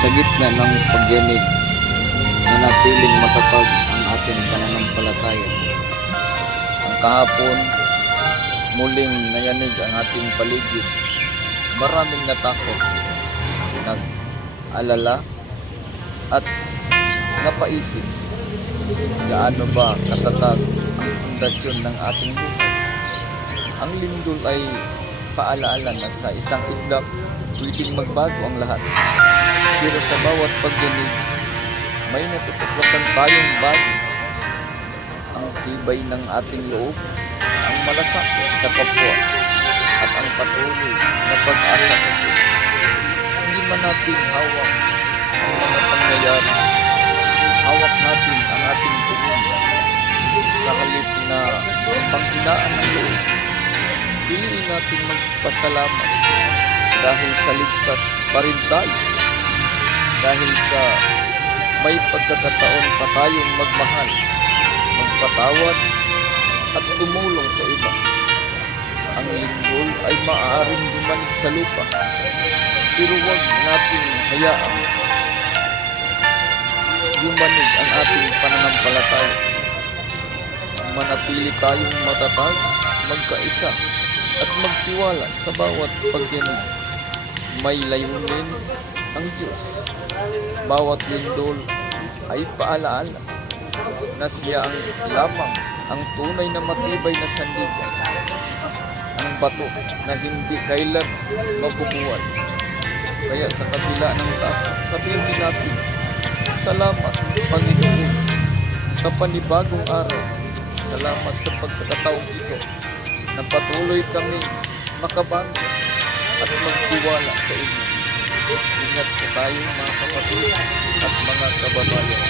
Sa gitna ng pagyanig, nanatiling matatag ang ating pananampalataya. Ang kahapon, muling nayanig ang ating paligid. Maraming natakot, nag-alala, at napaisip, gaano ba katatag ang pundasyon ng ating buhay. Ang lindol ay paalaala na sa isang iglap, pwedeng magbago ang lahat. Pero sa bawat pagdinig, may natutuklasan tayong bago. Ang tibay ng ating loob, ang malasakit sa kapwa, at ang patuloy na pag-asa sa Diyos. Hindi man natin hawak ang mga pangyayari, hawak natin ang ating tingin. Sa halip na panghinaan ng loob, piliin natin magpasalamat dahil sa ligtas pa rin tayo. Dahil sa may pagkakataon pa tayong magmahal, magpatawad, at tumulong sa iba. Ang lindol ay maaaring gumanig sa lupa, pero huwag natin hayaan gumanig ang ating pananampalataya. Manatili tayong matatag, magkaisa, at magtiwala sa bawat pagdinig. May layunin ang Diyos. Bawat lindol ay paalaala na siya ang lamang ang tunay na matibay na sandigan, ang bato na hindi kailan mabubuwal. Kaya sa kabila ng takot, sabihin natin, salamat Panginoon sa panibagong araw. Salamat sa pagkakataong ito na patuloy kami makabangon at magtiwala sa inyo. Ingat po tayo mga kapatid at mga kababayan.